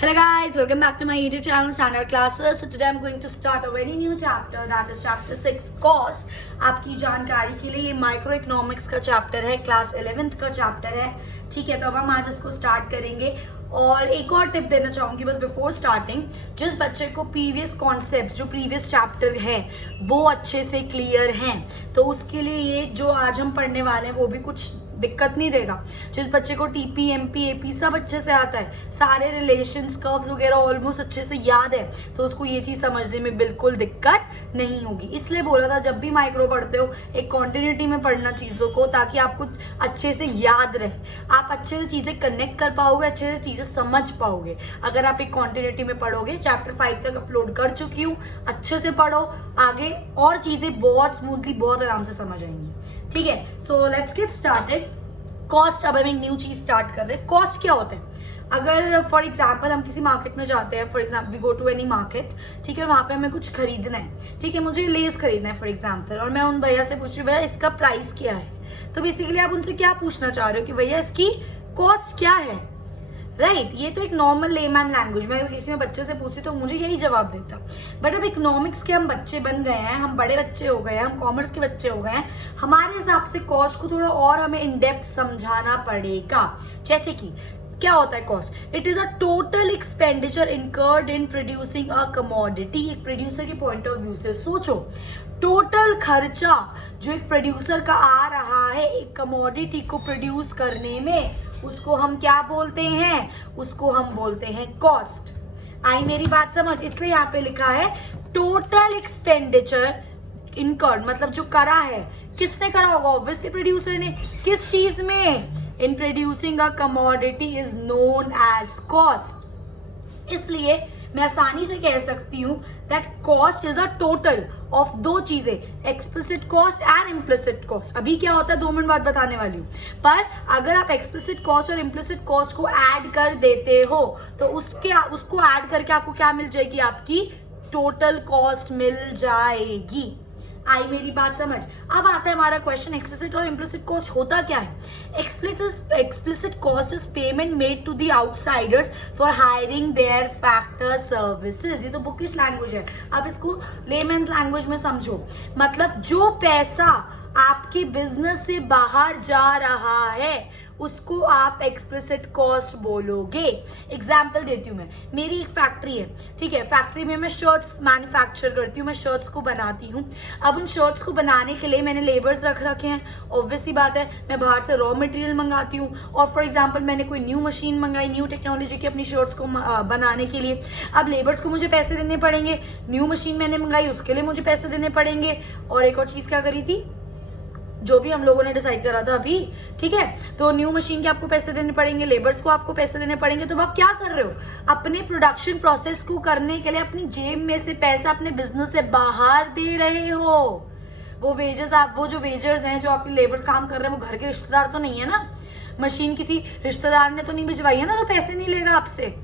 Hello guys, welcome back to my YouTube channel Standard Classes. So today I'm going to start a very new chapter, that is chapter 6 cost. आपकी जानकारी के लिए ये micro economics का chapter है, class 11th का chapter है. ठीक है, तो अब हम आज इसको स्टार्ट करेंगे. और एक और टिप देना चाहूंगी बस बिफोर स्टार्टिंग, जिस बच्चे को प्रीवियस कॉन्सेप्ट जो प्रीवियस चैप्टर है वो अच्छे से क्लियर हैं, तो उसके लिए ये जो आज हम पढ़ने वाले हैं वो भी कुछ दिक्कत नहीं देगा. जिस बच्चे को टीपी, एमपी, एपी सब अच्छे से आता है, सारे रिलेशंस, कर्व्स वगैरह ऑलमोस्ट अच्छे से याद है, तो उसको ये चीज़ समझने में बिल्कुल दिक्कत नहीं होगी. इसलिए बोला था जब भी माइक्रो पढ़ते हो एक कॉन्टिन्यूटी में पढ़ना चीज़ों को, ताकि आपको अच्छे से याद रहे, आप अच्छे से चीज़ें कनेक्ट कर पाओगे, अच्छे से चीज़ें समझ पाओगे. अगर आप एक कॉन्टिन्यूटी में पढ़ोगे, चैप्टर 5 तक अपलोड कर चुकी हूँ, अच्छे से पढ़ो, आगे और चीज़ें बहुत स्मूथली बहुत आराम से समझ आएंगी. ठीक है, so let's get started. Cost, अब हम एक न्यू चीज स्टार्ट कर रहे हैं. कॉस्ट क्या होता है? अगर फॉर एग्जाम्पल हम किसी मार्केट में जाते हैं, for example we go to any market, ठीक है, वहाँ पे हमें कुछ खरीदना है, ठीक है, मुझे लेस खरीदना है फॉर एग्जाम्पल, और मैं उन भैया से पूछ रही हूँ भैया इसका प्राइस क्या है. तो बेसिकली आप उनसे क्या पूछना चाह रहे हो कि भैया इसकी कॉस्ट क्या है, राइट. ये तो एक नॉर्मल लेमैन लैंग्वेज में अगर किसी में बच्चे से पूछती तो मुझे यही जवाब देता. बट अब इकोनॉमिक्स के हम बच्चे बन गए हैं, हम बड़े बच्चे हो गए हैं, हम कॉमर्स के बच्चे हो गए हैं, हमारे हिसाब से कॉस्ट को थोड़ा और हमें इन डेप्थ समझाना पड़ेगा. जैसे कि क्या होता है cost? It is a total expenditure incurred in producing a commodity. एक प्रोड्यूसर के पॉइंट ऑफ व्यू से सोचो, टोटल खर्चा जो एक प्रोड्यूसर का आ रहा है एक कमोडिटी को प्रोड्यूस करने में, उसको हम क्या बोलते हैं? उसको हम बोलते हैं कॉस्ट. आई मेरी बात समझ? इसलिए यहाँ पे लिखा है टोटल एक्सपेंडिचर इनकर्ड, मतलब जो करा है, किसने करा होगा? ऑब्वियसली प्रोड्यूसर ने. किस चीज में? In producing a commodity is known as cost. इसलिए मैं आसानी से कह सकती हूं that cost is a total of दो चीजें, explicit cost and implicit cost. अभी क्या होता है 2 मिनट बाद बताने वाली हूं. पर अगर आप एक्सप्लिसिट कॉस्ट और इम्प्लिसिट कॉस्ट को ऐड कर देते हो तो उसको ऐड करके आपको क्या मिल जाएगी? आपकी टोटल कॉस्ट मिल जाएगी. आई मेरी बात समझ? अब आता है हमारा क्वेश्चन, एक्सप्लिसिट और इम्प्लिसिट कॉस्ट होता क्या है? Explicit cost is payment made to the outsiders for hiring their factor services. ये तो बुकिश लैंग्वेज है, अब इसको लेमैन्स लैंग्वेज में समझो. मतलब जो पैसा आपके बिजनेस से बाहर जा रहा है उसको आप एक्सप्लिसिट कॉस्ट बोलोगे. एग्जाम्पल देती हूँ मैं. मेरी एक फैक्ट्री है, ठीक है, फैक्ट्री में मैं शर्ट्स मैन्युफैक्चर करती हूँ, मैं शर्ट्स को बनाती हूँ. अब उन शर्ट्स को बनाने के लिए मैंने लेबर्स रख रखे हैं. ऑब्वियसली बात है मैं बाहर से रॉ मटेरियल मंगाती हूँ, और फॉर एग्जाम्पल मैंने कोई न्यू मशीन मंगाई, न्यू टेक्नोलॉजी की अपनी शर्ट्स को बनाने के लिए. अब लेबर्स को मुझे पैसे देने पड़ेंगे, न्यू मशीन मैंने मंगाई उसके लिए मुझे पैसे देने पड़ेंगे, और एक और चीज़ क्या करी थी जो भी हम लोगों ने डिसाइड करा था अभी, ठीक है, तो न्यू मशीन के आपको पैसे देने पड़ेंगे, लेबर्स को आपको पैसे देने पड़ेंगे. तो आप क्या कर रहे हो? अपने प्रोडक्शन प्रोसेस को करने के लिए अपनी जेब में से पैसा अपने बिजनेस से बाहर दे रहे हो. वो वेजेस, आप वो जो वेजर्स हैं, जो आपके लेबर काम कर रहे हैं, वो घर के रिश्तेदार तो नहीं है ना. मशीन किसी रिश्तेदार ने तो नहीं भिजवाई है ना, तो पैसे नहीं लेगा आपसे.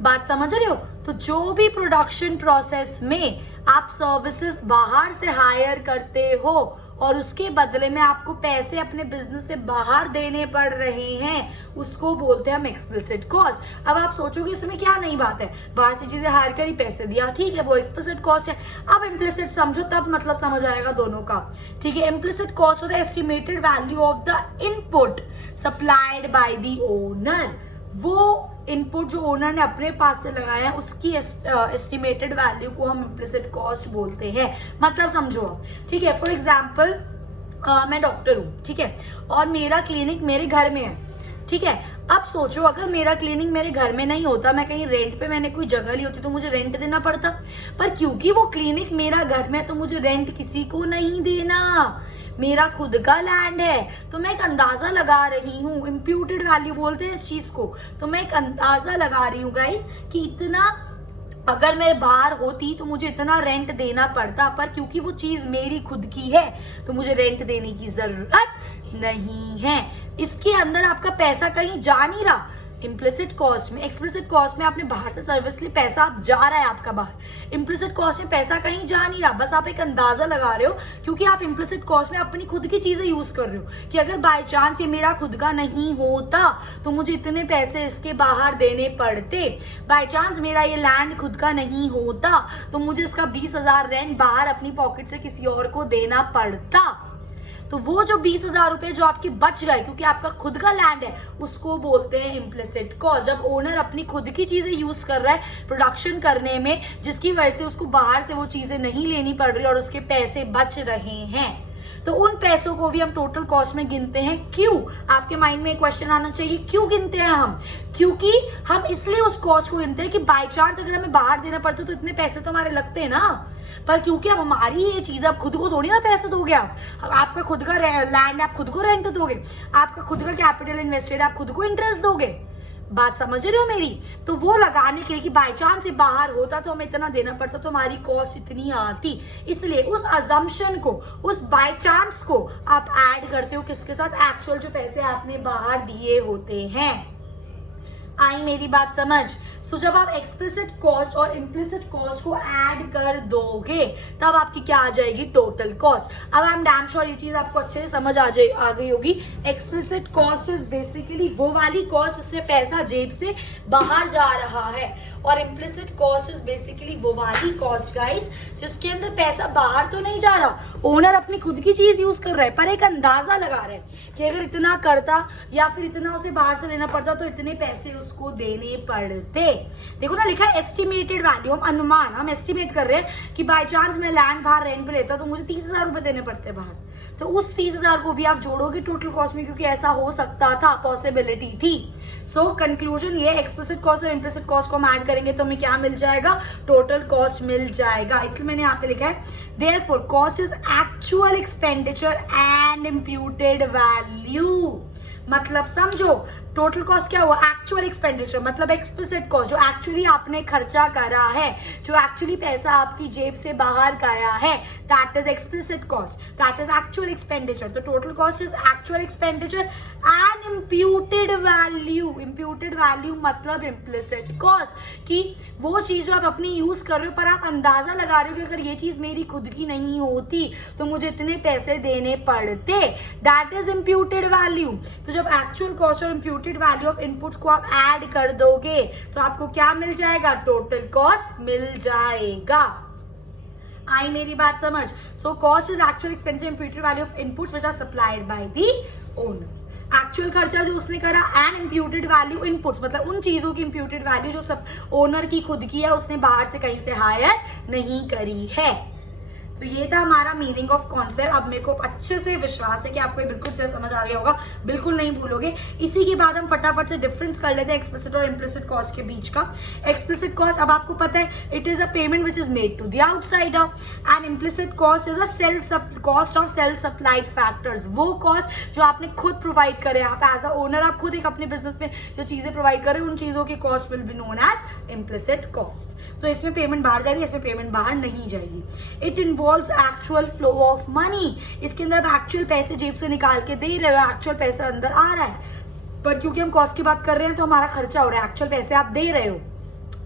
बात समझ रहे हो? तो जो भी प्रोडक्शन प्रोसेस में आप सर्विसेज बाहर से हायर करते हो और उसके बदले में आपको पैसे अपने बिजनेस से बाहर देने पड़ रहे हैं, उसको बोलते हैं हम एक्सप्लिसिट कॉस्ट. अब आप सोचोगे इसमें क्या नई बात है, बाहर से चीजें हायर करी, पैसे दिया, ठीक है, वो एक्सप्लिसिट कॉस्ट है. अब इम्प्लिसिट समझो तब मतलब समझ आएगा दोनों का. ठीक है, इम्प्लिसिट कॉस्ट होता है estimated value of the input supplied by the owner. वो इनपुट जो ओनर ने अपने पास से लगाया है उसकी एस्टिमेटेड वैल्यू को हम इम्प्लिसिट कॉस्ट बोलते हैं. मतलब समझो आप, ठीक है, फॉर एग्जाम्पल मैं डॉक्टर हूँ, ठीक है, और मेरा क्लिनिक मेरे घर में है, ठीक है. अब सोचो अगर मेरा क्लिनिक मेरे घर में नहीं होता, मैं कहीं रेंट पे मैंने कोई जगह ली होती तो मुझे रेंट देना पड़ता. पर क्योंकि वो क्लिनिक मेरा घर में है तो मुझे रेंट किसी को नहीं देना, मेरा खुद का लैंड है. तो मैं एक अंदाजा लगा रही हूँ, इम्प्यूटेड वैल्यू बोलते हैं इस चीज को. तो मैं एक अंदाजा लगा रही हूँ गाइस कि इतना अगर मैं बाहर होती तो मुझे इतना रेंट देना पड़ता, पर क्योंकि वो चीज मेरी खुद की है तो मुझे रेंट देने की जरूरत नहीं है. इसके अंदर आपका पैसा कहीं जा नहीं रहा, इम्प्लिसिट कॉस्ट में, एक्सप्लिसिट कॉस्ट में आपने बाहर से सर्विस लिए पैसा आप जा रहा है आपका बाहर। इम्प्लिसिट कॉस्ट में पैसा कहीं जा नहीं रहा, बस आप एक अंदाजा लगा रहे हो, क्योंकि आप इम्प्लिसिट कॉस्ट में अपनी खुद की चीजें यूज कर रहे हो कि अगर बाय चांस ये मेरा खुद का नहीं होता तो मुझे इतने पैसे इसके बाहर देने पड़ते, बाय चांस मेरा ये लैंड खुद का नहीं होता तो मुझे इसका 20,000 रेंट बाहर अपनी पॉकेट से किसी और को देना पड़ता। तो वो जो 20,000 रुपए जो आपके बच गए क्योंकि आपका खुद का लैंड है, उसको बोलते हैं इम्प्लिसिट कॉस्ट। जब ओनर अपनी खुद की चीजें यूज कर रहा है प्रोडक्शन करने में, जिसकी वजह से उसको बाहर से वो चीजें नहीं लेनी पड़ रही और उसके पैसे बच रहे हैं, तो उन पैसों को भी हम टोटल कॉस्ट में गिनते हैं। क्यों? आपके माइंड में एक क्वेश्चन आना चाहिए, क्यों गिनते हैं हम? क्योंकि हम इसलिए उस कॉस्ट को गिनते हैं कि बाय चांस अगर हमें बाहर देना पड़ता तो इतने पैसे तो हमारे लगते हैं ना, पर क्योंकि अब हमारी ये चीज, आप खुद को थोड़ी ना पैसे दोगे, आप आपका खुद का लैंड, आप खुद को रेंट दोगे, आपका खुद का कैपिटल इन्वेस्टेड, आप खुद को इंटरेस्ट दोगे। बात समझ रहे हो मेरी? तो वो लगाने के लिए कि बाय चांस से बाहर होता तो हमें इतना देना पड़ता तो हमारी कॉस्ट इतनी आती, इसलिए उस अजम्पशन को, उस बाय चांस को आप ऐड करते हो किसके साथ? एक्चुअल जो पैसे आपने बाहर दिए होते हैं। आई मेरी बात समझ? सो जब आप एक्सप्लिसिट कॉस्ट और इम्प्लिसिट कॉस्ट को ऐड कर दोगे तब आपकी क्या आ जाएगी? Total cost. अब आई एम डैम श्योर ये चीज आपको अच्छे से समझ आ गई होगी। एक्सप्लिसिट कॉस्ट इज बेसिकली वो वाली कॉस्ट जिससे पैसा जेब से बाहर जा रहा है, और इम्प्लिसिट कॉस्ट इज बेसिकली वो वाली कॉस्ट गाइस जिसके अंदर पैसा बाहर तो नहीं जा रहा, ओनर अपनी खुद की चीज यूज कर रहा है, पर एक अंदाजा लगा रहा है कि अगर इतना करता या फिर इतना उसे बाहर से लेना पड़ता तो इतने पैसे उसको देने पड़ते। देखो ना, लिखा है एस्टिमेटेड वैल्यू, हम अनुमान, हम एस्टिमेट कर रहे हैं कि बाय चांस मैं लैंड बाहर रेंट पे लेता तो मुझे 30,000 रुपए देने पड़ते बाहर, तो उस 30,000 को भी आप जोड़ोगे टोटल कॉस्ट में, क्योंकि ऐसा हो सकता था, पॉसिबिलिटी थी। सो कंक्लूजन ये, एक्सप्लिसिट कॉस्ट और इम्प्लिसिट कॉस्ट को हम ऐड करेंगे तो हमें क्या मिल जाएगा? टोटल कॉस्ट मिल जाएगा। इसलिए मैंने यहाँ पे लिखा है therefore cost is actual expenditure and imputed value. मतलब समझो, टोटल कॉस्ट क्या हुआ? एक्चुअल एक्सपेंडिचर, मतलब एक्सप्लिसिट कॉस्ट जो एक्चुअली आपने खर्चा करा है, जो एक्चुअली पैसा आपकी जेब से बाहर गया है, that is explicit cost, that is actual expenditure. तो total cost is actual expenditure and imputed value. Imputed value मतलब इम्प्लिसिट कॉस्ट, कि वो चीज जो आप अपनी यूज कर रहे हो पर आप अंदाजा लगा रहे हो कि अगर ये चीज मेरी खुद की नहीं होती तो मुझे इतने पैसे देने पड़ते, दैट इज इम्प्यूटेड वैल्यू। तो जब एक्चुअल कॉस्ट और इम्प्यूटेड वैल्यू ऑफ इनपुट्स को आप ऐड कर दोगे तो आपको क्या मिल जाएगा? टोटल कॉस्ट मिल जाएगा। आई मेरी बात समझ? So cost is actual expenditure imputed value of inputs which are supplied by the owner. Actual खर्चा जो उसने करा एंड इम्प्यूटेड वैल्यू इनपुट्स, मतलब उन चीजों की इम्प्यूटेड वैल्यू जो सब ओनर की खुद की है, उसने बाहर से कहीं से हायर नहीं करी है। तो ये था हमारा मीनिंग ऑफ कॉन्सेप्ट। अब मेरे को अच्छे से विश्वास है कि आपको ये बिल्कुल अच्छे से समझ आ गया होगा, बिल्कुल नहीं भूलोगे। इसी के बाद हम फटाफट से डिफरेंस कर लेते हैं एक्सप्लिसिट और इम्प्लिसिट कॉस्ट के बीच का। एक्सप्लिसिट कॉस्ट, अब आपको पता है, it is a payment which is made to the outsider, and implicit cost is a cost of self supplied factors. वो कॉस्ट जो आपने खुद प्रोवाइड करे, आप एज अ ओनर आप खुद एक अपने बिजनेस में जो चीजें प्रोवाइड करे, उन चीजों की cost will be known as implicit cost. तो इसमें पेमेंट बाहर जाएगी, इसमें पेमेंट बाहर नहीं जाएगी। It involves actual flow of money, इसके अंदर आप एक्चुअल पैसे जेब से निकाल के दे रहे हो, एक्चुअल पैसा अंदर आ रहा है, पर क्योंकि हम कॉस्ट की बात कर रहे हैं तो हमारा खर्चा हो रहा है, एक्चुअल पैसे आप दे रहे हो,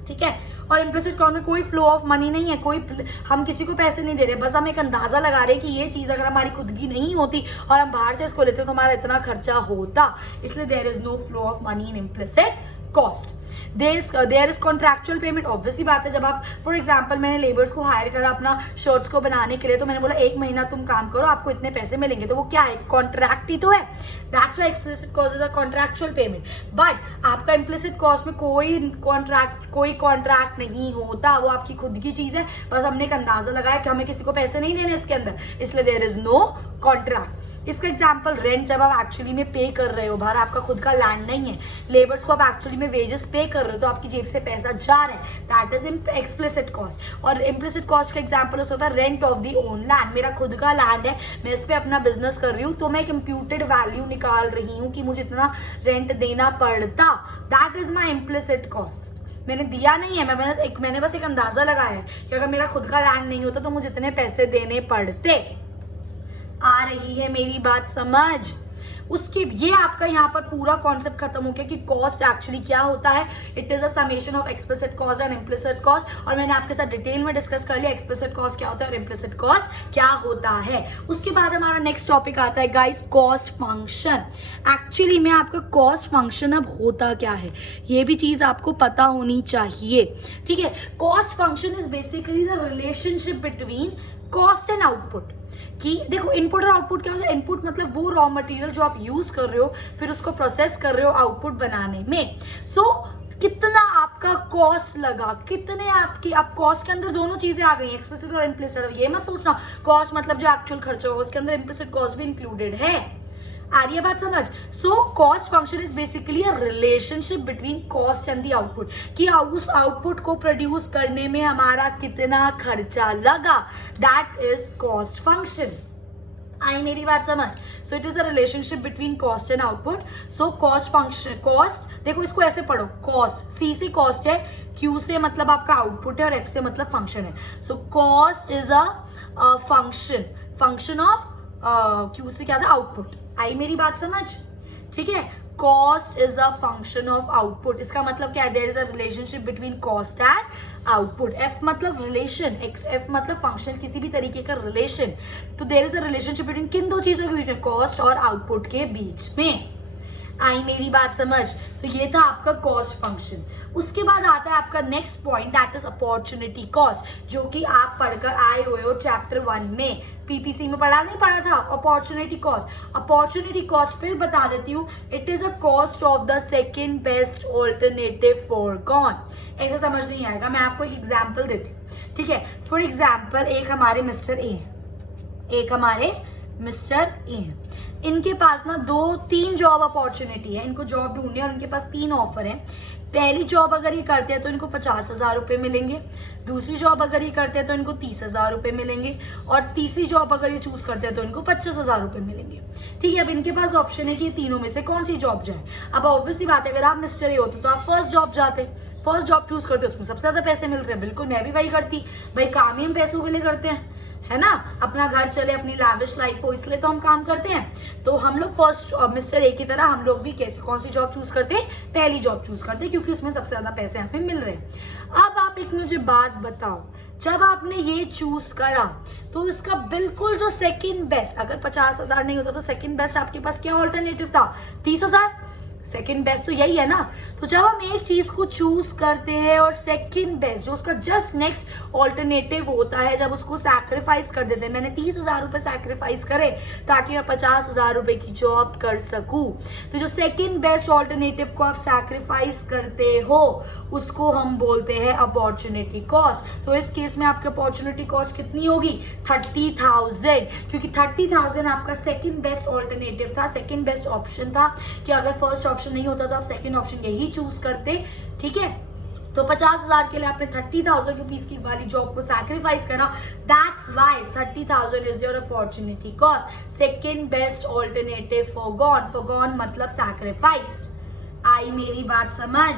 ठीक है। और इम्प्लिसिट कॉस्ट में कोई फ्लो ऑफ मनी नहीं है, कोई हम किसी को पैसे नहीं दे रहे, बस हम एक अंदाजा लगा रहे हैं कि ये चीज अगर हमारी खुद की नहीं होती और हम बाहर से इसको लेते तो हमारा इतना खर्चा होता, इसलिए there is no flow of money in implicit cost. There is contractual payment, obviously बात है, जब आप फॉर एग्जाम्पल मैंने लेबर्स को हायर करा अपना शर्ट्स को बनाने के लिए, तो मैंने बोला 1 महीना तुम काम करो, आपको इतने पैसे मिलेंगे, तो वो क्या है? कॉन्ट्रैक्ट ही तो है। That's why explicit cost is a contractual payment. But आपका इम्प्लिसिट कॉस्ट में कोई कॉन्ट्रैक्ट नहीं होता, वो आपकी खुद की चीज है, बस हमने एक अंदाजा लगाया कि हमें किसी को पैसे नहीं देने इसके अंदर, इसलिए देयर इज नो कॉन्ट्रैक्ट। इसका एग्जाम्पल रेंट, जब आप एक्चुअली में पे कर रहे हो बाहर, आपका खुद का लैंड नहीं है, लेबर्स को आप एक्चुअली में वेजेस पे कर रहे हो तो आपकी जेब से पैसा जा रहा है, दैट इज एक्सप्लिसिट कॉस्ट। और इम्प्लिसिट कॉस्ट का एग्जाम्पल होता है rent of the own land, मेरा खुद का लैंड है, मैं इस पे अपना बिजनेस कर रही हूँ, तो मैं एक इम्प्यूटेड वैल्यू निकाल रही हूँ कि मुझे इतना रेंट देना पड़ता, that is my implicit cost. मैंने दिया नहीं है, मैंने बस एक अंदाजा लगाया है कि अगर मेरा खुद का लैंड नहीं होता तो मुझे इतने पैसे देने पड़ते। आ रही है मेरी बात समझ? उसके ये आपका यहाँ पर पूरा कॉन्सेप्ट खत्म हो गया कि कॉस्ट एक्चुअली क्या होता है। It is a summation of explicit cost and implicit cost, और मैंने आपके साथ डिटेल में डिस्कस कर लिया एक्सप्लिसिट कॉस्ट क्या होता है और इम्प्लिसिट कॉस्ट क्या होता है। उसके बाद हमारा नेक्स्ट टॉपिक आता है गाइस कॉस्ट फंक्शन। एक्चुअली में आपका कॉस्ट फंक्शन अब होता क्या है ये भी चीज आपको पता होनी चाहिए, ठीक है। Cost function is basically the relationship between cost and output. कि देखो इनपुट और आउटपुट क्या होता है, इनपुट मतलब वो रॉ मटेरियल जो आप यूज कर रहे हो फिर उसको प्रोसेस कर रहे हो आउटपुट बनाने में। सो कितना आपका कॉस्ट लगा, कितने आपकी, अब कॉस्ट के अंदर दोनों चीजें आ गई एक्सप्लिसिट और इम्प्लिसिट। ये मत सोचना कॉस्ट मतलब जो एक्चुअल खर्चा होगा, उसके अंदर इम्प्लिसिट कॉस्ट भी इंक्लूडेड है। आ रही है बात समझ। So cost function is basically a relationship between cost and the output, कि उस आउटपुट को प्रोड्यूस करने में हमारा कितना खर्चा लगा, दैट इज कॉस्ट फंक्शन। आई मेरी बात समझ। So it is a relationship between cost and output. So cost function, cost देखो इसको ऐसे पढ़ो, कॉस्ट सी से कॉस्ट है, क्यू से मतलब आपका आउटपुट है और एफ से मतलब फंक्शन है। सो cost is a function, function of Q से क्या था आउटपुट। आई मेरी बात समझ, ठीक है। Cost is a function of output, इसका मतलब क्या है, there is a relationship between cost and output. F मतलब रिलेशन, एफ मतलब फंक्शन, किसी भी तरीके का रिलेशन। तो there is a relationship between किन दो चीजों के बीच में, कॉस्ट और आउटपुट के बीच में। आई मेरी बात समझ। तो ये था आपका कॉस्ट फंक्शन। उसके बाद आता है आपका next point, that is opportunity cost, जो कि आप पढ़कर आए हुए हो चैप्टर 1 में, पीपीसी में पढ़ा नहीं पढ़ा था अपॉर्चुनिटी कॉस्ट। अपॉर्चुनिटी कॉस्ट फिर बता देती हूँ, it is a cost of the second best alternative foregone. ऐसे समझ नहीं आएगा, मैं आपको एक एग्जाम्पल देती हूँ, ठीक है। फॉर एग्जाम्पल एक हमारे मिस्टर ए है, एक हमारे मिस्टर ए है, इनके पास ना 2-3 जॉब अपॉर्चुनिटी है, इनको जॉब ढूंढनी है और इनके पास 3 ऑफर है। पहली जॉब अगर ये करते हैं तो इनको 50,000 रुपये मिलेंगे, दूसरी जॉब अगर ये करते हैं तो इनको 30,000 रुपये मिलेंगे, और तीसरी जॉब अगर ये चूज करते हैं तो इनको 25,000 रुपये मिलेंगे, ठीक है। अब इनके पास ऑप्शन है कि ये तीनों में से कौन सी जॉब जाए। अब ऑब्वियसली बात है, अगर आप मिस्टर ए होते तो आप फर्स्ट जॉब जाते, फर्स्ट जॉब चूज करते, उसमें सबसे ज्यादा पैसे मिल रहे हैं, बिल्कुल मैं भी वही करती भाई, काम ही हम पैसों के लिए करते हैं, है ना, अपना घर चले, अपनी लाविश लाइफ हो, इसलिए तो हम काम करते हैं। तो हम लोग फर्स्ट मिस्टर ए की तरह हम लोग भी कैसे कौन सी जॉब चूज करते हैं, पहली जॉब चूज करते हैं, क्योंकि उसमें सबसे ज्यादा पैसे हमें मिल रहे हैं। अब आप एक मुझे बात बताओ, जब आपने ये चूज करा तो इसका बिल्कुल जो सेकंड बेस्ट, अगर 50,000 नहीं होता तो सेकंड बेस्ट आपके पास क्या ऑल्टरनेटिव था, 30,000। सेकेंड बेस्ट तो यही है ना। तो जब हम एक चीज को चूज करते हैं और सेकेंड बेस्ट जो उसका जस्ट नेक्स्ट ऑल्टरनेटिव होता है, जब उसको सैक्रिफाइस कर देते हैं, मैंने 30,000 रुपए सैक्रिफाइस करे ताकि मैं 50,000 रुपए की जॉब कर सकूं, तो जो सेकेंड बेस्ट ऑल्टरनेटिव को आप सैक्रिफाइस करते हो उसको हम बोलते हैं अपॉर्चुनिटी कॉस्ट। तो इस केस में आपकी अपॉर्चुनिटी कॉस्ट कितनी होगी, 30,000, क्योंकि 30,000 आपका सेकेंड बेस्ट ऑल्टरनेटिव था, सेकेंड बेस्ट ऑप्शन था कि अगर फर्स्ट ऑप्शन नहीं होता तो आप सेकंड ऑप्शन यही चूज करते, ठीक है। तो 50,000 के लिए आपने 30,000 रुपीज की वाली जॉब को सैक्रिफाइस करा, that's why 30,000 is your opportunity cost. Second best alternative foregone, foregone मतलब सैक्रिफाइस। आई मेरी बात समझ,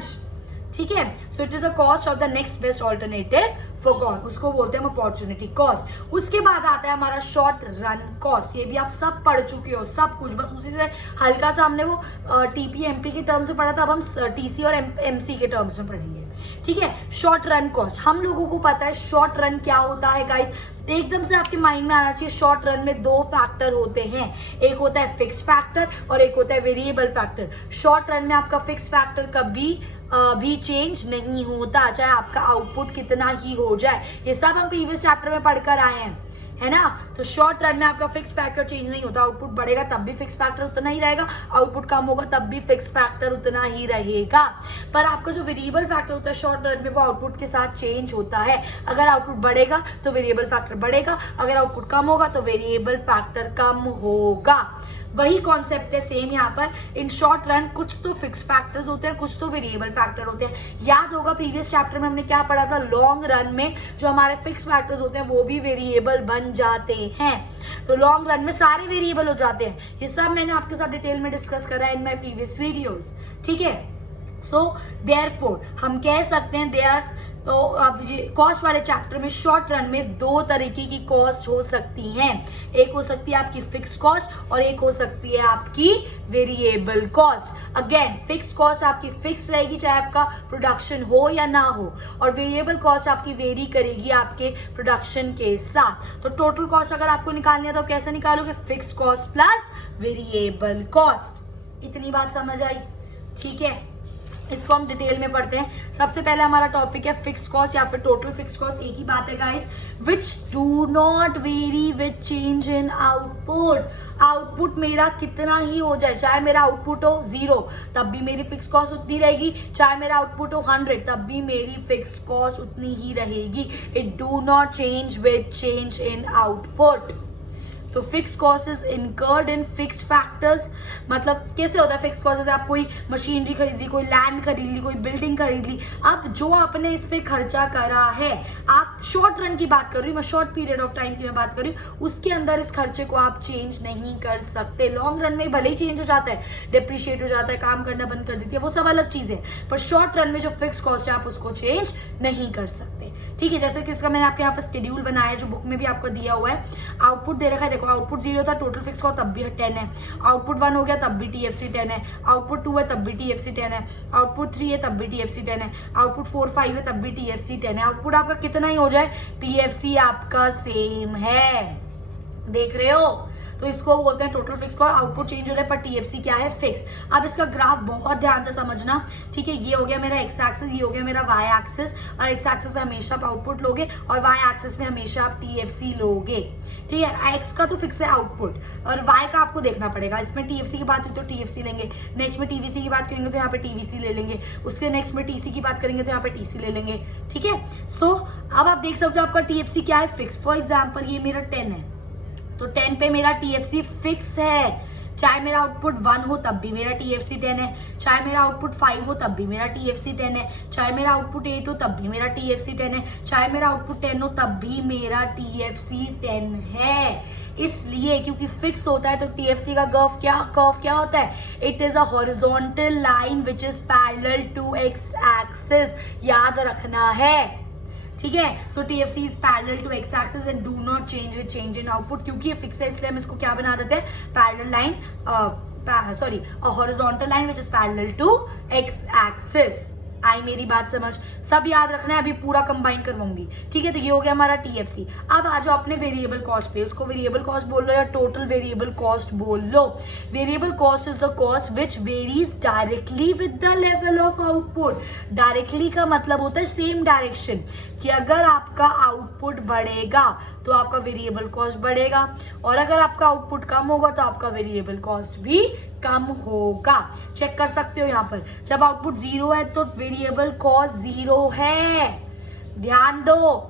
ठीक है। So it is a cost of the next best alternative foregone, उसको बोलते हैं अपॉर्चुनिटी कॉस्ट। उसके बाद आता है हमारा शॉर्ट रन कॉस्ट, ये भी आप सब पढ़ चुके हो, सब कुछ, बस उसी से हल्का सा हमने वो टीपी एमपी के टर्म्स में पढ़ा था, अब हम टीसी और एमसी के टर्म्स में पढ़ेंगे, ठीक है। शॉर्ट रन कॉस्ट, हम लोगों को पता है शॉर्ट रन क्या होता है गाइस, एकदम से आपके माइंड में आना चाहिए। शॉर्ट रन में 2 फैक्टर होते हैं, एक होता है फिक्स फैक्टर और एक होता है वेरिएबल फैक्टर। शॉर्ट रन में आपका फिक्स फैक्टर कभी भी चेंज नहीं होता, चाहे आपका आउटपुट कितना ही हो जाए, ये सब हम प्रीवियस चैप्टर में पढ़कर आए हैं, है ना। तो शॉर्ट रन में आपका फिक्स फैक्टर चेंज नहीं होता, आउटपुट बढ़ेगा तब भी फिक्स फैक्टर उतना ही रहेगा, आउटपुट कम होगा तब भी फिक्स फैक्टर उतना ही रहेगा। पर आपका जो वेरिएबल फैक्टर होता है शॉर्ट रन में वो आउटपुट के साथ चेंज होता है, अगर आउटपुट बढ़ेगा तो वेरिएबल फैक्टर बढ़ेगा, अगर आउटपुट कम होगा तो वेरिएबल फैक्टर कम होगा। वही कॉन्सेप्ट है सेम यहाँ पर। इन शॉर्ट रन कुछ तो फिक्स फैक्टर्स होते हैं, कुछ तो वेरिएबल फैक्टर होते हैं। याद होगा प्रीवियस चैप्टर में हमने क्या पढ़ा था, लॉन्ग रन में जो हमारे फिक्स फैक्टर्स होते हैं वो भी वेरिएबल बन जाते हैं। तो लॉन्ग रन में सारे वेरिएबल हो जाते हैं, ये सब मैंने आपके साथ डिटेल में डिस्कस करा है इन माई प्रीवियस वीडियोज, ठीक है। सो देयरफॉर हम कह सकते हैं तो अब ये कॉस्ट वाले चैप्टर में शॉर्ट रन में दो तरीके की कॉस्ट हो सकती हैं। एक हो सकती है आपकी फिक्स्ड कॉस्ट और एक हो सकती है आपकी variable cost. Again fixed cost आपकी फिक्स रहेगी चाहे आपका प्रोडक्शन हो या ना हो, और वेरिएबल कॉस्ट आपकी वेरी करेगी आपके प्रोडक्शन के साथ। तो टोटल कॉस्ट अगर आपको निकालनी है तो कैसे निकालोगे? Fixed cost plus variable cost. इतनी बात समझ आई? ठीक है, इसको हम डिटेल में पढ़ते हैं। सबसे पहले हमारा टॉपिक है फिक्स्ड कॉस्ट या फिर टोटल फिक्स्ड कॉस्ट। एक ही बात है guys, which do not very with change in output. Output मेरा कितना ही हो जाए, चाहे मेरा आउटपुट हो 0 तब भी मेरी फिक्स कॉस्ट उतनी रहेगी, चाहे मेरा आउटपुट हो 100 तब भी मेरी फिक्स कॉस्ट उतनी ही रहेगी। It do not change with change in output. तो fix cost is incurred in fix factors. मतलब कैसे होता है फिक्स कॉस्ट? आप कोई मशीनरी खरीद ली, कोई लैंड खरीद ली, कोई बिल्डिंग खरीद ली, अब जो आपने इस पे खर्चा करा है, आप शॉर्ट रन की बात कर रही हूँ मैं, शॉर्ट पीरियड ऑफ टाइम की मैं बात कर रही हूँ, उसके अंदर इस खर्चे को आप चेंज नहीं कर सकते। लॉन्ग रन में भले ही चेंज हो जाता है, डिप्रिशिएट हो जाता है, काम करना बंद कर देती है, वो सब अलग चीज है, पर शॉर्ट रन में जो फिक्स कॉस्ट है आप उसको चेंज नहीं कर सकते। ठीक है, जैसे कि इसका मैंने आपके यहाँ पर शेड्यूल बनाया है जो बुक में भी आपको दिया हुआ है। आउटपुट दे रखा है, देखो आउटपुट 0 था, टोटल फिक्स कॉस्ट तब भी 10 है। आउटपुट 1 हो गया तब भी TFC 10 है। आउटपुट 2 है तब भी TFC 10 है। आउटपुट 3 है तब भी TFC 10 है। आउटपुट 4 5 है तब भी TFC 10 है। आउटपुट आपका कितना ही हो जाए, TFC आपका सेम है। देख रहे हो? तो इसको बोलते हैं total fix cost. Output change हो रहा है पर TFC क्या है? फिक्स। अब इसका ग्राफ बहुत ध्यान से समझना। ठीक है, ये हो गया मेरा एक्स एक्सिस, ये हो गया मेरा वाई एक्सिस, और एक्स एक्सिस पे हमेशा आप आउटपुट लोगे और वाई एक्सिस पे हमेशा आप TFC लोगे। ठीक है, एक्स का तो फिक्स है आउटपुट, और वाई का आपको देखना पड़ेगा। इसमें TFC की बात हुई तो TFC लेंगे, नेक्स्ट में TVC की बात करेंगे तो यहाँ पे TVC ले लेंगे, उसके नेक्स्ट में TC की बात करेंगे तो यहाँ पे TC ले लेंगे। ठीक है, सो अब आप देख सकते हो आपका TFC क्या है? फिक्स। फॉर एग्जाम्पल ये मेरा 10 है तो 10 पे मेरा TFC फिक्स है। चाहे मेरा आउटपुट 1 हो तब भी मेरा TFC 10 है, चाहे मेरा आउटपुट 5 हो तब भी मेरा TFC 10 है, चाहे मेरा आउटपुट 8 हो तब भी मेरा TFC 10 है, चाहे मेरा आउटपुट 10 हो तब भी मेरा TFC 10 है। इसलिए क्योंकि फिक्स होता है तो TFC का कर्व क्या होता है? It is a horizontal line which is parallel to X axis. याद रखना है। ठीक है, so TFC is parallel to X axis and do not change with change in output. क्योंकि ये फिक्स है इसलिए हम इसको क्या बना देते हैं? Parallel line, horizontal line which is parallel to X axis. आई मेरी बात समझ? सब याद रखना है, अभी पूरा कंबाइन करवाऊंगी। ठीक है, तो ये हो गया हमारा TFC। अब आ जाओ अपने वेरिएबल कॉस्ट पे। उसको वेरिएबल कॉस्ट बोल लो या टोटल वेरिएबल कॉस्ट बोल लो। Variable cost is the cost which varies directly with the level of output. Directly का मतलब होता है सेम डायरेक्शन, कि अगर आपका आउटपुट बढ़ेगा तो आपका वेरिएबल कॉस्ट बढ़ेगा, और अगर आपका आउटपुट कम होगा तो आपका वेरिएबल कॉस्ट भी कम होगा। चेक कर सकते हो यहाँ पर, जब आउटपुट 0 है तो वेरिएबल कॉस्ट 0 है। ध्यान दो,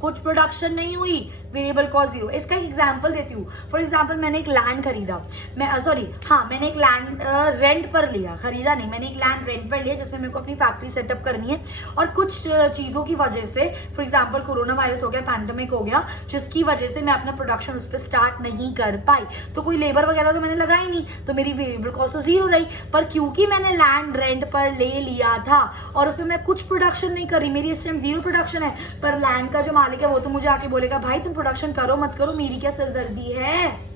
कुछ प्रोडक्शन नहीं हुई, वेरिएबल कॉस्ट 0। इसका एक एग्जांपल देती हूँ। फॉर एग्जांपल मैंने एक लैंड खरीदा, मैंने एक लैंड रेंट पर लिया, खरीदा नहीं, मैंने एक लैंड रेंट पर लिया जिसमें मेरे को अपनी फैक्ट्री सेटअप करनी है, और कुछ चीज़ों की वजह से, फॉर एग्जांपल कोरोना वायरस हो गया, पैंडेमिक हो गया, जिसकी वजह से मैं अपना प्रोडक्शन उस पर स्टार्ट नहीं कर पाई, तो कोई लेबर वगैरह तो मैंने लगाई नहीं, तो मेरी वेरिएबल कॉस्ट तो 0 रही। पर क्योंकि मैंने लैंड रेंट पर ले लिया था और उसमें मैं कुछ प्रोडक्शन नहीं कर रही, मेरी इस टाइम 0 प्रोडक्शन है, पर लैंड का जो मालिक है वो तो मुझे आके बोलेगा भाई तुम प्रोडक्शन करो मत करो, मेरी क्या सिरदर्दी है,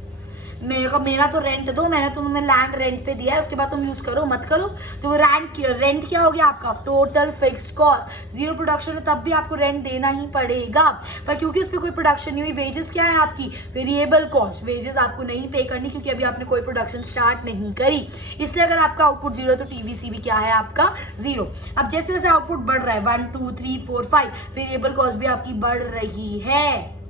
मेरा तो रेंट दो, मैंने तुम्हें लैंड रेंट पे दिया है, उसके बाद तुम यूज करो मत करो। तो रेंट क्या हो गया आपका? Total fixed cost. 0 प्रोडक्शन है तब भी आपको रेंट देना ही पड़ेगा, पर क्योंकि उस पर कोई प्रोडक्शन नहीं हुई। वेजेस क्या है आपकी? Variable cost. वेजेस आपको नहीं पे करनी क्योंकि अभी आपने कोई प्रोडक्शन स्टार्ट नहीं करी, इसलिए अगर आपका आउटपुट 0 तो TVC भी क्या है आपका? 0। अब जैसे जैसे आउटपुट बढ़ रहा है 1 2 3 4 5, वेरिएबल कॉस्ट भी आपकी बढ़ रही है।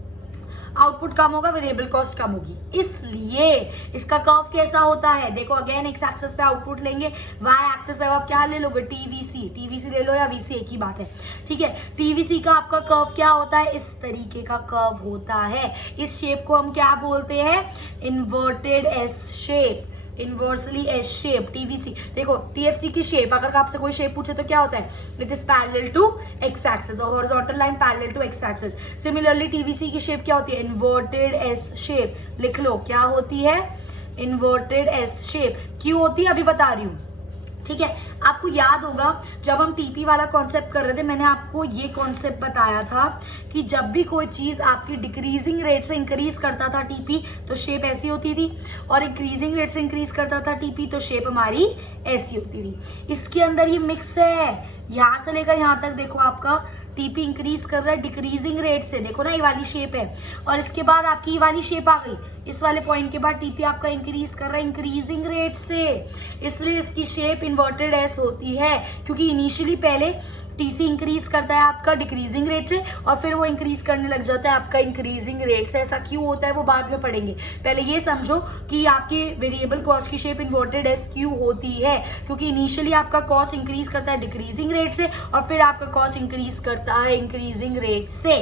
आउटपुट कम होगा, वेरिएबल कॉस्ट कम होगी, इसलिए इसका कर्व कैसा होता है? देखो अगेन एक्स एक्सिस पे आउटपुट लेंगे, वाई एक्सिस पे आप क्या ले लोगे? TVC ले लो या VC, एक ही बात है। ठीक है, TVC का आपका कर्व क्या होता है? इस तरीके का कर्व होता है। इस शेप को हम क्या बोलते हैं? Inverted S shape, inversely S shape. TVC देखो, TFC की शेप, अगर आपसे कोई शेप पूछे तो क्या होता है? It is parallel to X axis, और horizontal line parallel to X axis. Similarly TVC की शेप क्या होती है? Inverted S shape. लिख लो क्या होती है? Inverted S shape. क्यों होती है अभी बता रही हूँ। ठीक है, आपको याद होगा जब हम टीपी वाला कॉन्सेप्ट कर रहे थे, मैंने आपको ये कॉन्सेप्ट बताया था कि जब भी कोई चीज आपकी डिक्रीजिंग रेट से इंक्रीज करता था टीपी तो शेप ऐसी होती थी, और इंक्रीजिंग रेट से इंक्रीज करता था टीपी तो शेप हमारी ऐसी होती थी। इसके अंदर ये मिक्स है, यहां से लेकर यहां तक देखो आपका टीपी इंक्रीज कर रहा है डिक्रीजिंग रेट से, देखो ना ये वाली शेप है, और इसके बाद आपकी ये वाली शेप आ गई, इस वाले पॉइंट के बाद टीपी आपका इंक्रीज कर रहा है इंक्रीजिंग रेट से, इसलिए इसकी शेप इन्वर्टेड एस होती है, क्योंकि इनिशियली पहले टीसी इंक्रीज करता है आपका डिक्रीजिंग रेट से और फिर वो इंक्रीज करने लग जाता है आपका इंक्रीजिंग रेट से। ऐसा क्यों होता है वो बाद में पढ़ेंगे, पहले ये समझो कि आपके वेरिएबल कॉस्ट की शेप इन्वर्टेड एस क्यों होती है, क्योंकि इनिशियली आपका कॉस्ट इंक्रीज करता है डिक्रीजिंग रेट से और फिर आपका कॉस्ट इंक्रीज करता है इंक्रीजिंग रेट से,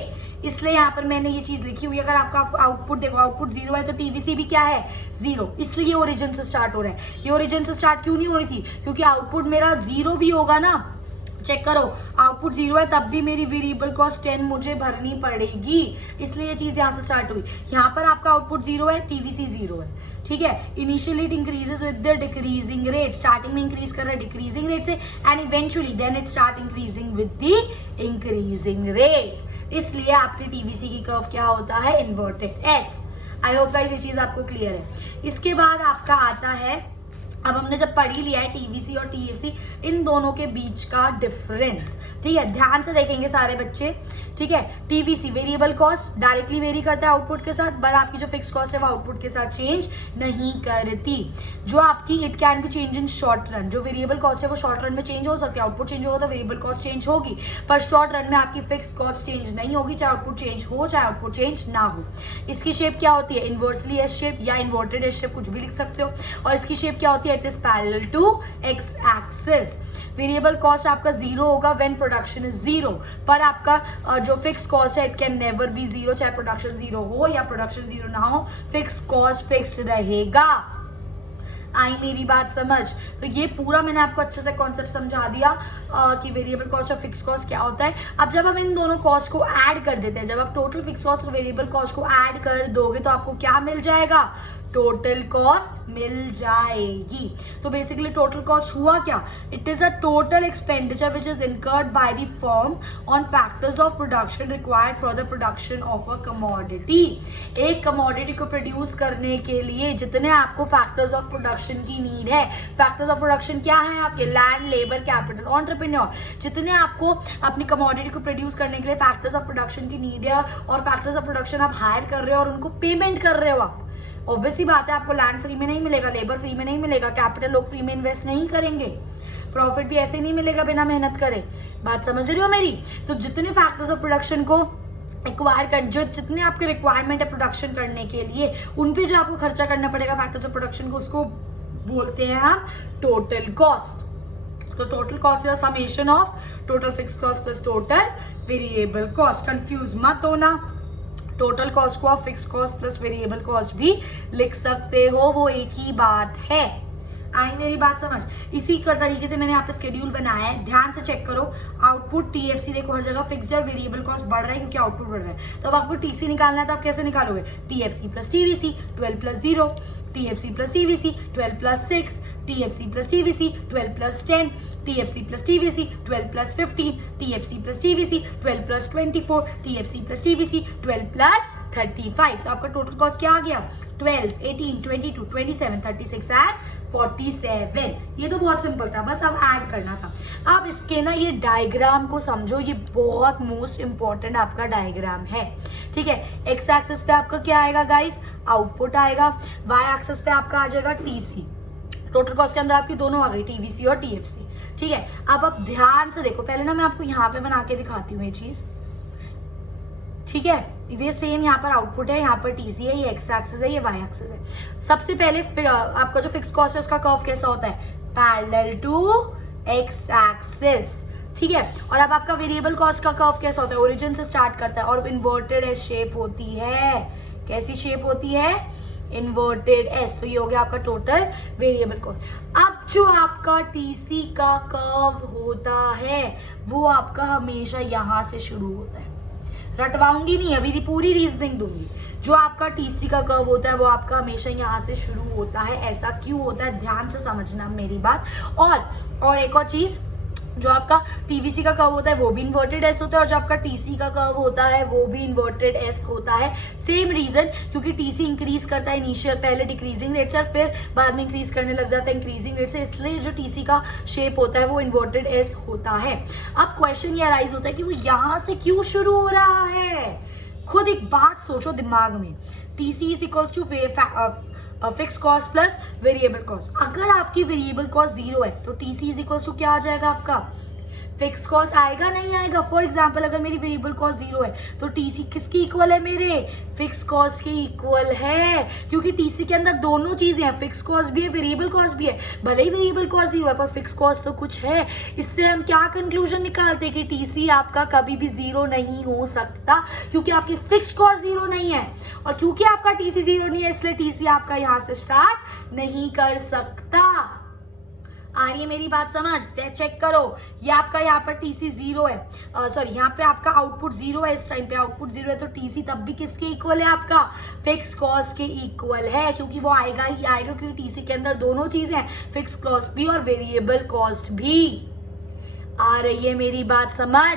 इसलिए यहाँ पर मैंने ये चीज लिखी हुई है। अगर आपका आउटपुट देखो, आउटपुट 0 है तो टीवीसी भी क्या है 0, इसलिए ओरिजिन से स्टार्ट हो रहा है। ये ओरिजिन से स्टार्ट क्यों नहीं हो रही थी, क्योंकि आउटपुट मेरा 0 भी होगा ना, चेक करो आउटपुट 0 है तब भी मेरी वेरिएबल कॉस्ट 10 मुझे भरनी पड़ेगी, इसलिए ये चीज यहाँ से स्टार्ट हुई। यहाँ पर आपका आउटपुट 0 है, टीवीसी 0 है, ठीक है। Initially it increases with the decreasing rate, starting में इंक्रीज कर रहा है डिक्रीजिंग रेट से, and eventually then it start increasing with the increasing rate, इसलिए आपकी टीवीसी की कर्व क्या होता है inverted S. I hope guys ये चीज आपको क्लियर है। इसके बाद आपका आता है, अब हमने जब पढ़ ही लिया है टीवीसी और टीएफसी इन दोनों के बीच का डिफरेंस, ठीक है, ध्यान से देखेंगे सारे बच्चे, ठीक है। TVC variable cost directly very करता है आउटपुट के साथ, बट आपकी जो फिक्स कॉस्ट है वो आउटपुट के साथ चेंज नहीं करती। जो आपकी it can be change in short run, जो वेरिएबल कॉस्ट है वो शॉर्ट रन में चेंज हो सकती है, आउटपुट चेंज होगा तो वेरिएबल कॉस्ट चेंज होगी, पर शॉर्ट रन में आपकी फिक्स कॉस्ट चेंज नहीं होगी, चाहे आउटपुट चेंज हो चाहे आउटपुट चेंज ना हो। इसकी शेप क्या होती है इनवर्सली एस शेप या इन्वर्टेड एस शेप, कुछ भी लिख सकते हो, और इसकी शेप क्या होती है it is parallel to X axis. Variable cost आपका 0 होगा व्हेन प्रोडक्शन इज 0, पर आपका जो फिक्स कॉस्ट है इट कैन नेवर बी 0, चाहे प्रोडक्शन 0 हो या प्रोडक्शन 0 ना हो, फिक्स कॉस्ट फिक्स रहेगा। आई मेरी बात समझ, तो ये पूरा मैंने आपको अच्छे से कॉन्सेप्ट समझा दिया कि वेरिएबल कॉस्ट और फिक्स कॉस्ट क्या होता है। अब जब हम इन दोनों कॉस्ट को ऐड कर देते हैं, जब आप टोटल फिक्स कॉस्ट और वेरिएबल कॉस्ट को ऐड कर दोगे तो आपको क्या मिल जाएगा, टोटल कॉस्ट मिल जाएगी। तो बेसिकली टोटल कॉस्ट हुआ क्या, it is a total expenditure which is incurred by the firm on factors of production required for the production of a commodity. एक कमोडिटी को प्रोड्यूस करने के लिए जितने आपको फैक्टर्स ऑफ प्रोडक्शन की नीड है, फैक्टर्स ऑफ प्रोडक्शन क्या है आपके, लैंड, लेबर, कैपिटल, एंटरप्रेन्योर, जितने आपको अपनी कमोडिटी को प्रोड्यूस करने के लिए फैक्टर्स ऑफ प्रोडक्शन की नीड है और फैक्टर्स ऑफ प्रोडक्शन आप हायर कर रहे हो और उनको पेमेंट कर रहे हो आप, ऑब्वियसली बात है आपको लैंड फ्री में नहीं मिलेगा, लेबर फ्री में नहीं मिलेगा, कैपिटल लोग फ्री में इन्वेस्ट नहीं करेंगे, प्रॉफिट भी ऐसे नहीं मिलेगा बिना मेहनत करे, बात समझ रही हो मेरी। तो जितने फैक्टर्स ऑफ प्रोडक्शन को एक्वायर कर, जो जितने आपके रिक्वायरमेंट है प्रोडक्शन करने के लिए, उन पे जो आपको खर्चा करना पड़ेगा फैक्टर्स ऑफ प्रोडक्शन को, उसको बोलते हैं हम टोटल कॉस्ट। तो total cost is summation of total fix cost plus total variable cost, confuse मत होना। टोटल कॉस्ट को आप fix cost plus variable cost भी लिख सकते हो, वो एक ही बात है। आई मेरी बात समझ। इसी तरीके से मैंने यहाँ पे शेड्यूल बनाया है, ध्यान से चेक करो। आउटपुट टीएफसी देखो हर जगह फिक्स्ड है, वेरिएबल कॉस्ट बढ़ रहा है क्योंकि आउटपुट बढ़ रहा है। तो अब आपको टीसी निकालना है तो आप कैसे निकालोगे, TFC plus TVC 12 plus 0, TFC plus TVC 12 plus 6, TFC plus TVC 12 plus 10, TFC plus TVC 12 plus 15, TFC plus TVC 12 plus 24, TFC plus TVC 12 plus 35। तो आपका टोटल कॉस्ट क्या आ गया, 12, 18, 22, 27, 36 एंड 47। ये तो बहुत सिंपल था, बस अब ऐड करना था। अब इसके ना ये डायग्राम को समझो, ये बहुत मोस्ट इंपॉर्टेंट आपका डायग्राम है, ठीक है। एक्स एक्सिस पे आपका क्या आएगा गाइस, आउटपुट आएगा, वाई एक्सिस पे आपका आ जाएगा टीसी। टोटल कॉस्ट के अंदर आपकी दोनों आ गई, टीवीसी और टीएफसी, ठीक है। अब आप ध्यान से देखो, पहले ना मैं आपको यहाँ पे बना के दिखाती हूँ ये चीज, ठीक है। ये सेम यहाँ पर आउटपुट है, यहाँ पर टीसी है, ये एक्स एक्सिस है, ये वाई एक्सिस है। सबसे पहले आपका जो फिक्स कॉस्ट है उसका कर्व कैसा होता है, पैरेलल टू एक्स एक्सिस, ठीक है। और अब आपका वेरिएबल कॉस्ट का कर्व कैसा होता है, ओरिजिन से स्टार्ट करता है और इन्वर्टेड एस शेप होती है। कैसी शेप होती है, इन्वर्टेड एस। तो ये हो गया आपका टोटल वेरिएबल कॉस्ट। अब जो आपका टीसी का कर्व होता है वो आपका हमेशा यहां से शुरू होता है, रटवाऊंगी नहीं, अभी पूरी रीजनिंग दूंगी। जो आपका टीसी का कर्व होता है वो आपका हमेशा यहाँ से शुरू होता है। ऐसा क्यों होता है, ध्यान से समझना मेरी बात। और एक और चीज, जो आपका टीवीसी का कर्व होता है वो भी इन्वर्टेड एस होता है, और जो आपका टीसी का कर्व होता है वो भी इन्वर्टेड एस होता है। सेम रीजन, क्योंकि टीसी इंक्रीज करता है इनिशियल पहले डिक्रीजिंग रेट से, फिर बाद में इंक्रीज करने लग जाता है इंक्रीजिंग रेट से, इसलिए जो टीसी का शेप होता है वो इन्वर्टेड एस होता है। अब क्वेश्चन ये अराइज होता है कि वो यहाँ से क्यों शुरू हो रहा है। खुद एक बात सोचो दिमाग में, TC is equals to fix cost plus variable cost. अगर आपकी वेरिएबल कॉस्ट 0 है तो टीसी इज इक्वल्स टू क्या आ जाएगा आपका, फिक्स कॉस्ट आएगा नहीं आएगा। फॉर एग्जाम्पल अगर मेरी वेरिएबल कॉस्ट 0 है तो टीसी किसकी इक्वल है, मेरे फिक्स कॉस्ट के इक्वल है, क्योंकि टीसी के अंदर दोनों चीजें हैं, फिक्स कॉस्ट भी है वेरिएबल कॉस्ट भी है। भले ही वेरिएबल कॉस्ट 0 है पर फिक्स कॉस्ट तो कुछ है। इससे हम क्या कंक्लूजन निकालते हैं कि टीसी आपका कभी भी 0 नहीं हो सकता, क्योंकि आपकी फिक्स कॉस्ट 0 नहीं है, और क्योंकि आपका टीसी 0 नहीं है इसलिए टीसी आपका यहाँ से स्टार्ट नहीं कर सकता। आ रही है मेरी बात समझ? चेक करो, ये आपका यहाँ पर टीसी 0 है, सॉरी यहाँ पे आपका आउटपुट 0 है, इस टाइम पे आउटपुट 0 है, तो टीसी तब भी किसके इक्वल है, आपका फिक्स कॉस्ट के इक्वल है, क्योंकि वो आएगा ही आएगा, क्योंकि टीसी के अंदर दोनों चीजें हैं, फिक्स कॉस्ट भी और वेरिएबल कॉस्ट भी। आ रही है मेरी बात समझ?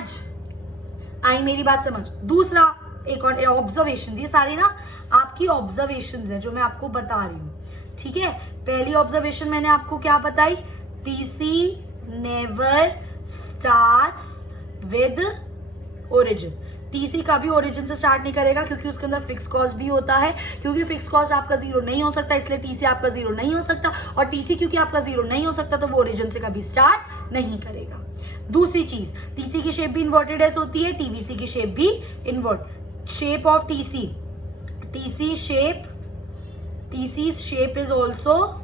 आई मेरी बात समझ? दूसरा एक और ऑब्जर्वेशन, ये सारी ना आपकी ऑब्जर्वेशन है जो मैं आपको बता रही हूँ, ठीक है। पहली ऑब्जर्वेशन मैंने आपको क्या बताई, TC never starts with origin. TC कभी ओरिजिन से स्टार्ट नहीं करेगा, क्योंकि उसके अंदर फिक्स कॉस्ट भी होता है, क्योंकि फिक्स कॉस्ट आपका 0 नहीं हो सकता, इसलिए टीसी आपका 0 नहीं हो सकता, और टीसी क्योंकि आपका 0 नहीं हो सकता तो वो ओरिजिन से कभी स्टार्ट नहीं करेगा। दूसरी चीज, टीसी की शेप भी इन्वर्टेड एस होती है, टीवीसी की शेप भी invert. Shape of TC, TC shape is also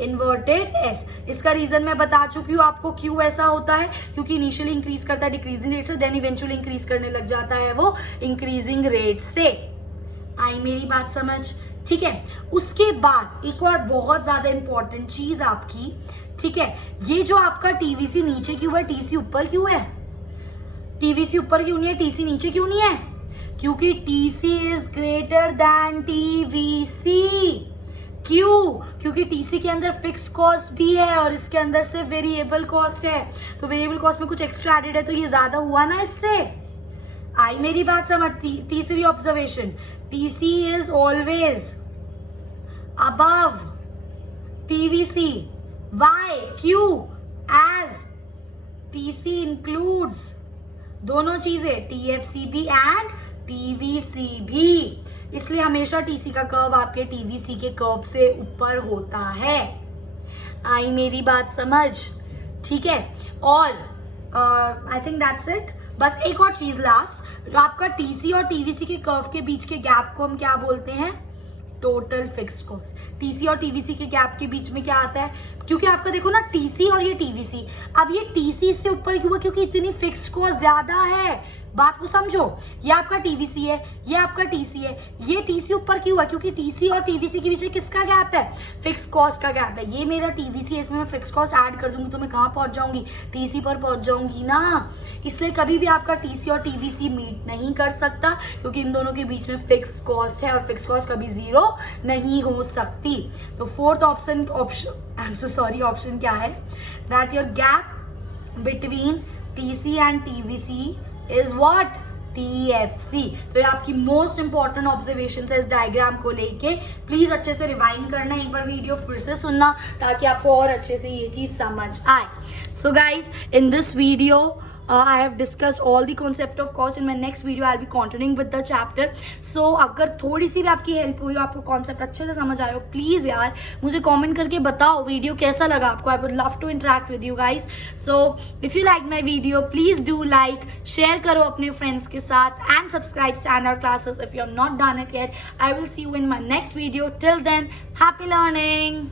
inverted S. इसका रीजन मैं बता चुकी हूँ आपको क्यों ऐसा होता है, क्योंकि इनिशियली इंक्रीज करता है डिक्रीजिंग रेट से, देन इवेंचुअली इंक्रीज करने लग जाता है वो इंक्रीजिंग रेट से। आई मेरी बात समझ? ठीक है। उसके बाद एक और बहुत ज्यादा इंपॉर्टेंट चीज आपकी, ठीक है, ये जो आपका टीवीसी नीचे क्यों है, टीसी ऊपर क्यों है? टीवीसी ऊपर क्यों नहीं है, टीसी नीचे क्यों नहीं है? क्योंकि TC is greater than TVC. क्यों? क्योंकि टीसी के अंदर फिक्स कॉस्ट भी है और इसके अंदर से वेरिएबल कॉस्ट है, तो वेरिएबल कॉस्ट में कुछ एक्स्ट्रा एडेड है तो ये ज्यादा हुआ ना इससे। आई मेरी बात समझ? तीसरी observation, TC is always above TVC. Why? क्यों? एज टीसी इंक्लूड्स दोनों चीजें, टीएफसी भी एंड टीवीसी भी, इसलिए हमेशा टीसी का कर्व आपके टीवीसी के कर्व से ऊपर होता है। आई मेरी बात समझ? ठीक है। और आई थिंक दैट्स इट। बस एक और चीज लास्ट, जो आपका टीसी और टीवीसी के कर्व के बीच के गैप को हम क्या बोलते हैं, टोटल फिक्स्ड कॉस्ट। टीसी और टीवीसी के गैप के बीच में क्या आता है, क्योंकि आपका देखो ना टीसी और ये टीवीसी, अब ये टीसी इससे ऊपर क्यों है, क्योंकि इतनी फिक्स्ड कॉस्ट ज्यादा है। बात को समझो, ये आपका टीवीसी है, ये आपका टीसी है, ये टीसी ऊपर क्यों है, क्योंकि टीसी और टीवीसी के बीच में किसका गैप है, फिक्स कॉस्ट का गैप है। ये मेरा टीवीसी है, इसमें मैं फिक्स कॉस्ट ऐड कर दूंगी तो मैं कहाँ पहुंच जाऊंगी, टीसी पर पहुंच जाऊंगी ना। इसलिए कभी भी आपका टीसी और टीवीसी मीट नहीं कर सकता, क्योंकि इन दोनों के बीच में फिक्स कॉस्ट है और फिक्स कॉस्ट कभी 0 नहीं हो सकती। तो फोर्थ ऑप्शन क्या है, that your gap between TC and TVC is what? TFC। तो ये आपकी मोस्ट इंपॉर्टेंट ऑब्जर्वेशन है इस डायग्राम को लेके। प्लीज अच्छे से रिवाइंड करना, एक बार वीडियो फिर से सुनना ताकि आपको और अच्छे से ये चीज समझ आए। So guys, in this video I have discussed all the concept of cost. In my next video I'll be continuing with the chapter. So अगर थोड़ी सी भी आपकी हेल्प हुई हो, आपको कॉन्सेप्ट अच्छे से समझ आए हो, प्लीज़ यार मुझे कमेंट करके बताओ वीडियो कैसा लगा आपको। I would love to interact with you guys. So if you like my video, please do like, share करो अपने friends के साथ and subscribe standard classes if you have not done it yet. I will see you in my next video. Till then, happy learning.